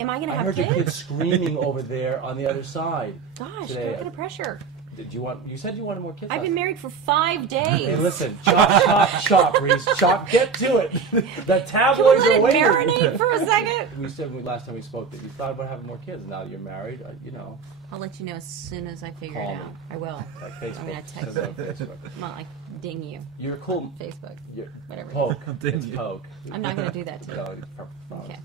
Am I going to I have heard kids? your kid screaming over there on the other side. Gosh, today. what kind of pressure? Did you want? You said you wanted more kids. I've been married for 5 days. Hey, listen, chop, Reese, chop. Get to it. The Can we tabloids let are it waiting. marinate for a second? We said last time we spoke that you thought about having more kids. Now that you're married, you know. I'll let you know as soon as I figure Call it me. out. I will. Like Facebook. I'm going to text Says you. on Facebook. I'm not like ding you. You're cool. On Facebook. You're Whatever. poke. Ding It's you. poke. I'm not going to do that to you. No, Okay.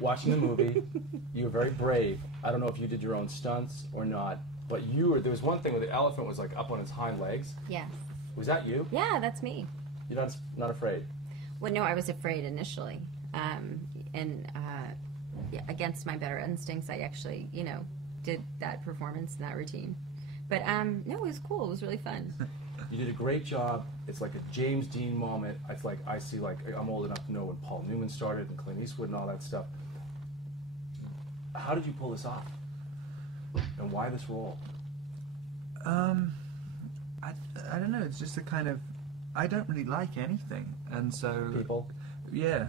watching the movie, you were very brave. I don't know if you did your own stunts or not, but there was one thing where the elephant was like up on its hind legs. Yes. Was that you? Yeah, that's me. You're not afraid? Well, no, I was afraid initially. Yeah, against my better instincts, I actually, did that performance and that routine. But no, it was cool. It was really fun. You did a great job. It's like a James Dean moment. It's like I see, like I'm old enough to know when Paul Newman started and Clint Eastwood and all that stuff. How did you pull this off? And why this role? I don't know. It's just a kind of. I don't really like anything, and so People. Yeah,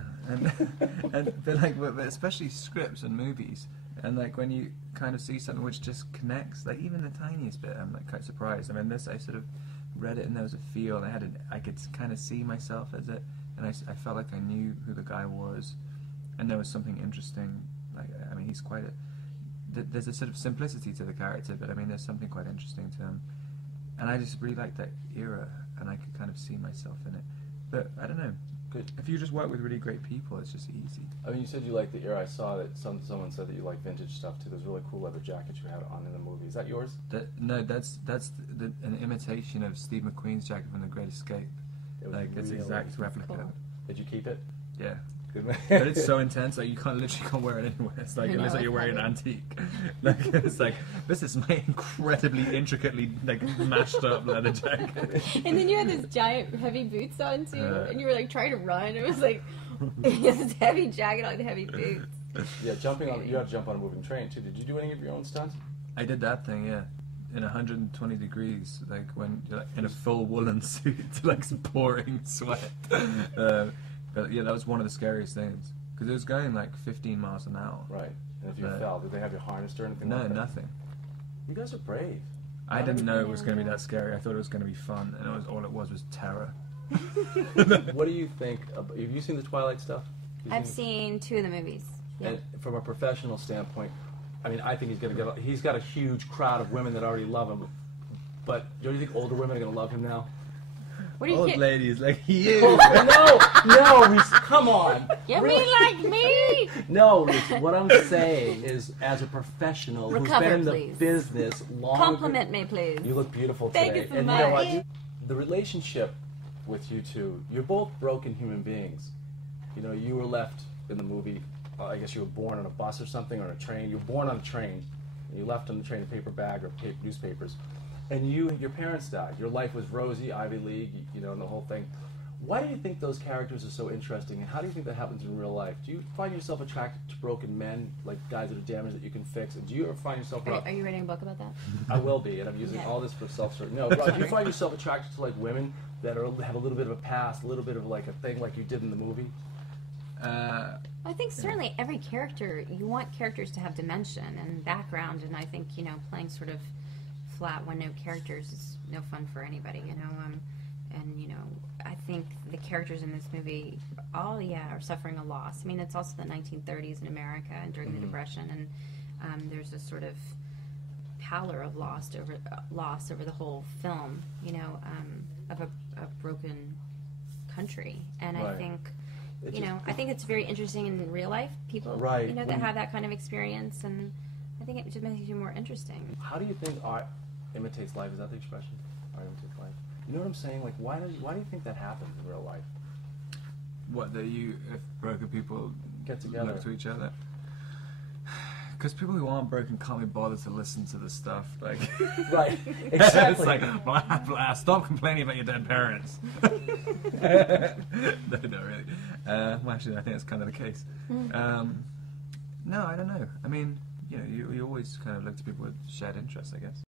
but especially scripts and movies, and like when you kind of see something which just connects, like even the tiniest bit, I'm like quite surprised. I mean, this I sort of read it and there was a feel, and I could kind of see myself as it, and I felt like I knew who the guy was, and there was something interesting. Like, I mean, he's quite there's a sort of simplicity to the character, but I mean, there's something quite interesting to him, and I just really liked that era, and I could kind of see myself in it. But I don't know. Good. If you just work with really great people, it's just easy. I mean, you said you liked the era. I saw that someone said that you like vintage stuff too. There's really cool leather jackets you had on in the movie. Is that yours? No, that's an imitation of Steve McQueen's jacket from The Great Escape. It was Like it's really exact replica. cool. Did you keep it? Yeah, Good man. but it's so intense, like you literally can't wear it anywhere. It's like I it looks know, like you're it's wearing an heavy. antique. Like it's like this is my incredibly intricately like mashed up leather jacket. And then you had this giant heavy boots on too, and you were like trying to run. It was like this heavy jacket on heavy boots. Yeah, you had to jump on a moving train too. Did you do any of your own stunts? I did that thing, yeah. In 120 degrees, like when you're like in a full woolen suit, like pouring sweat. But yeah, that was one of the scariest things because it was going like 15 miles an hour. Right. And if you fell, did they have you harnessed or anything? No, like that? nothing. You guys are brave. I didn't know it was going to be that scary. I thought it was going to be fun, and all it was terror. What do you think? Have you seen the Twilight stuff? I've seen 2 of the movies. Yeah. And from a professional standpoint, I mean, I think he's got a huge crowd of women that already love him. But don't you think older women are going to love him now? What do you Old get? ladies like you. No, Reese, come on. You mean like me? No, Reese, what I'm saying is, as a professional who's Recover, been in the please. business long, Compliment me, please. you look beautiful Thank today. you so and you know what? much. The relationship with you two, you're both broken human beings. You know, you were left in the movie. I guess you were born on a bus or something, or on a train. You were born on a train, and you left on the train a paper bag or newspapers. And your parents died. Your life was rosy, Ivy League, and the whole thing. Why do you think those characters are so interesting, and how do you think that happens in real life? Do you find yourself attracted to broken men, like guys that are damaged that you can fix? And do you ever find yourself... Are you writing a book about that? I will be, and I'm using all this for self-service. No, do you find yourself attracted to like women that have a little bit of a past, a little bit of like a thing like you did in the movie? I think certainly every character, you want characters to have dimension and background, and I think, playing sort of flat one-note characters is no fun for anybody, I think the characters in this movie all, are suffering a loss. I mean, it's also the 1930s in America and during the Depression, and there's a sort of pallor of loss over the whole film, of a broken country. And Right. I think... I think it's very interesting in real life, people, Right. that have that kind of experience, and I think it just makes you more interesting. How do you think art imitates life? Is that the expression? Art imitates life. You know what I'm saying? Like, why do you think that happens in real life? What if broken people Get together. look to each other? Because people who aren't broken can't be bothered to listen to this stuff. Like, Right. it's Exactly. like, blah, stop complaining about your dead parents. No, not really. Well, actually, I think that's kind of the case. No, I don't know. I mean, you always kind of look to people with shared interests, I guess.